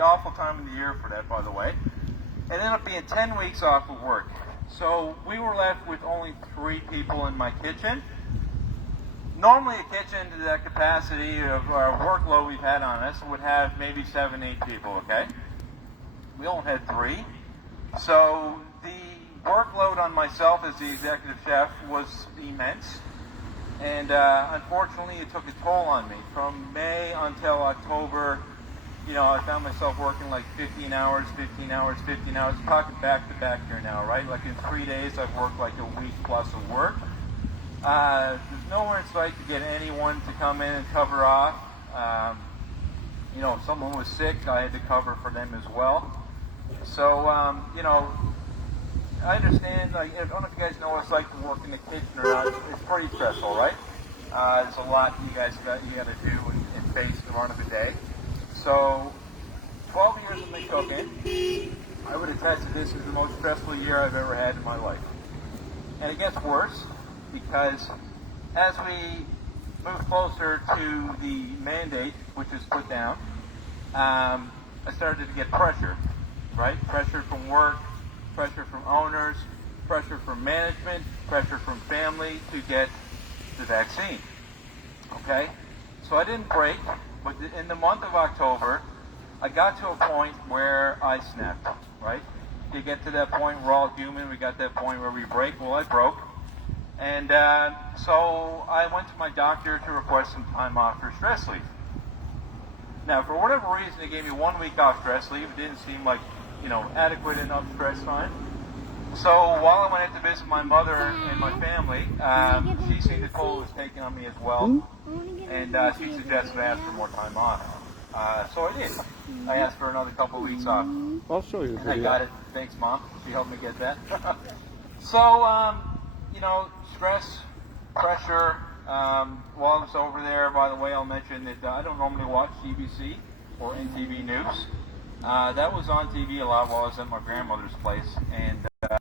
awful time of the year for that, by the way. It ended up being 10 weeks off of work. So we were left with only 3 people in my kitchen. Normally a kitchen to that capacity of our workload we've had on us would have maybe 7, 8 people, okay? We only had 3. So the workload on myself as the executive chef was immense. And unfortunately it took a toll on me. From May until October, you know, I found myself working like 15 hours, talking back to back here now, right? Like in 3 days I've worked like a week plus of work. There's nowhere in sight to get anyone to come in and cover off. You know, if someone was sick, I had to cover for them as well. So, you know, I understand. I don't know if you guys know what it's like to work in the kitchen or not. It's pretty stressful, right? There's a lot you got to do and face to run of a day. So, 12 years of me cooking, I would attest that this is the most stressful year I've ever had in my life. And it gets worse because as we move closer to the mandate, which is put down, I started to get pressure, right? Pressure from work, pressure from owners, pressure from management, pressure from family to get the vaccine, okay? So I didn't break, but in the month of October, I got to a point where I snapped, right? You get to that point, we're all human, we got that point where we break. Well, I broke. And so I went to my doctor to request some time off for stress leave. Now, for whatever reason, they gave me 1 week off stress leave. It didn't seem like, you know, adequate enough stress time. So while I went in to visit my mother and my family, she seen the toll it was taking on me as well. And she suggested I ask for more time off. So I did. I asked for another couple of weeks off. I'll show you the video. I got it. Thanks, Mom. She helped me get that. So, you know, stress, pressure. While I was over there, by the way, I'll mention that I don't normally watch CBC or NTV News. That was on TV a lot while I was at my grandmother's place. And it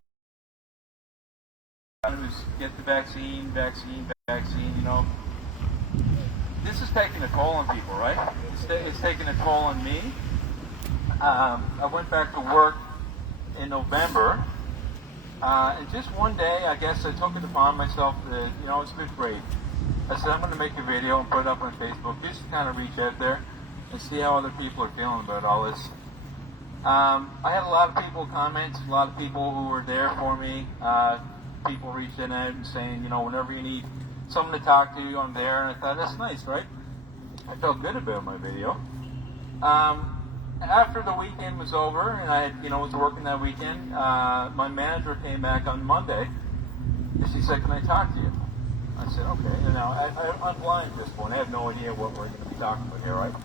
was get the vaccine, you know. This is taking a toll on people, right? It's taking a toll on me. I went back to work in November. And just one day, I guess I took it upon myself to, you know, it's 5th grade. I said, I'm going to make a video and put it up on Facebook just to kind of reach out there and see how other people are feeling about all this. I had a lot of people comment, a lot of people who were there for me. People reaching out and saying, you know, whenever you need someone to talk to, I'm there. And I thought, that's nice, right? I felt good about my video. After the weekend was over, and I, you know, was working that weekend, my manager came back on Monday, and she said, "Can I talk to you?" I said, "Okay." And now I'm blind at this point; I have no idea what we're going to be talking about here, right?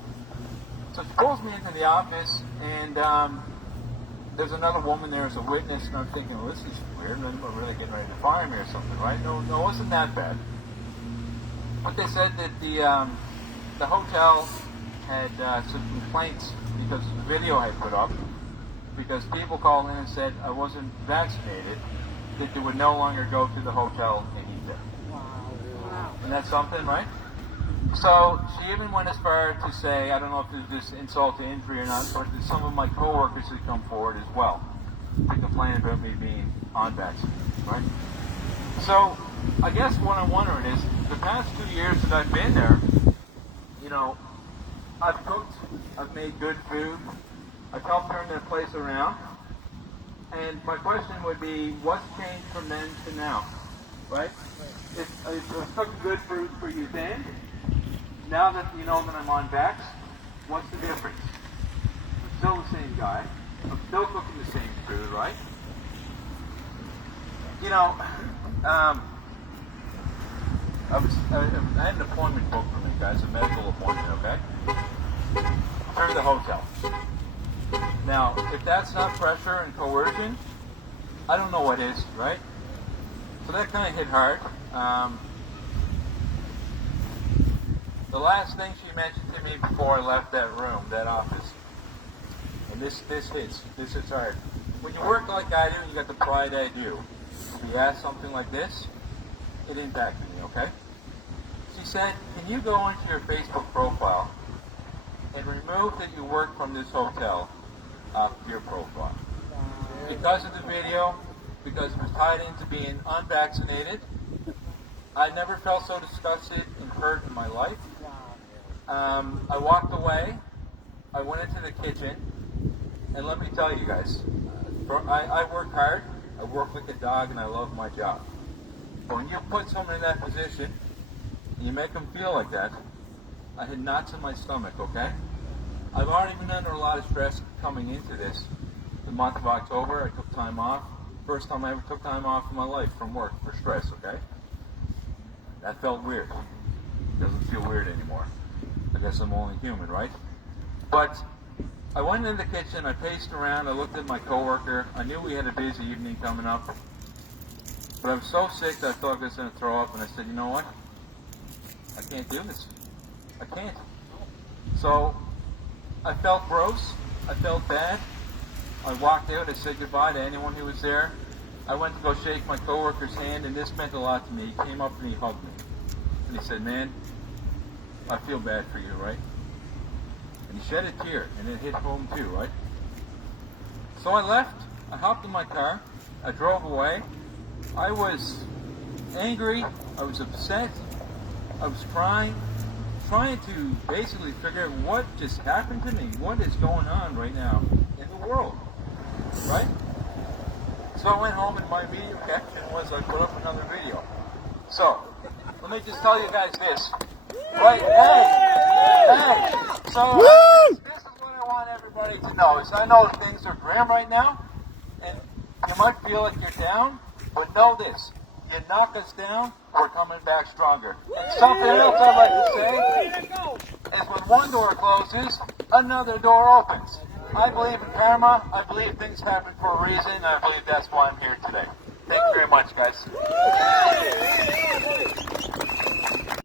So she pulls me into the office, and there's another woman there as a witness, and I'm thinking, "Well, this is weird. And we're really getting ready to fire me or something, right?" No, it wasn't that bad. But they said that the hotel had some complaints because of the video I put up, because people called in and said I wasn't vaccinated, that they would no longer go to the hotel and eat there. Wow. And that's something, right? So she even went as far to say, I don't know if it was just insult to injury or not, but that some of my coworkers had come forward as well to complain about me being unvaccinated, right? So I guess what I'm wondering is, the past 2 years that I've been there, you know, I've cooked, I've made good food, I've helped turn that place around, and my question would be, what's changed from then to now, right? If I cooked good food for you then, now that you know that I'm on vax, what's the difference? I'm still the same guy, I'm still cooking the same food, right? You know, I had an appointment booked for me, guys, a medical appointment, okay? Through the hotel. Now, if that's not pressure and coercion, I don't know what is, right? So that kind of hit hard. The last thing she mentioned to me before I left that room, that office, and this hits hard. When you work like I do, you got the pride I do. If you ask something like this, it impacted me, okay? She said, "Can you go into your Facebook profile and remove that you work from this hotel off your profile. Because of the video, because it was tied into being unvaccinated, I never felt so disgusted and hurt in my life. I walked away, I went into the kitchen, and let me tell you guys, I work hard, I work like a dog, and I love my job. But when you put someone in that position, and you make them feel like that, I had knots in my stomach, okay? I've already been under a lot of stress coming into this. The month of October, I took time off. First time I ever took time off in my life from work for stress, okay? That felt weird. Doesn't feel weird anymore. I guess I'm only human, right? But I went in the kitchen, I paced around, I looked at my coworker. I knew we had a busy evening coming up. But I was so sick that I thought I was going to throw up, and I said, you know what? I can't do this. I can't. So I felt gross. I felt bad. I walked out. I said goodbye to anyone who was there. I went to go shake my coworker's hand, and this meant a lot to me. He came up and he hugged me. And he said, man, I feel bad for you, right? And he shed a tear, and it hit home too, right? So I left. I hopped in my car. I drove away. I was angry. I was upset. I was crying, trying to basically figure out what just happened to me. What is going on right now in the world, right? So I went home, and my immediate reaction was I put up another video. So, let me just tell you guys this. Right, hey, so this is what I want everybody to know, is I know things are grim right now, and you might feel like you're down, but know this. You knock us down, we're coming back stronger. And something else I'd like to say is when one door closes, another door opens. I believe in karma. I believe things happen for a reason. And I believe that's why I'm here today. Thank you very much, guys.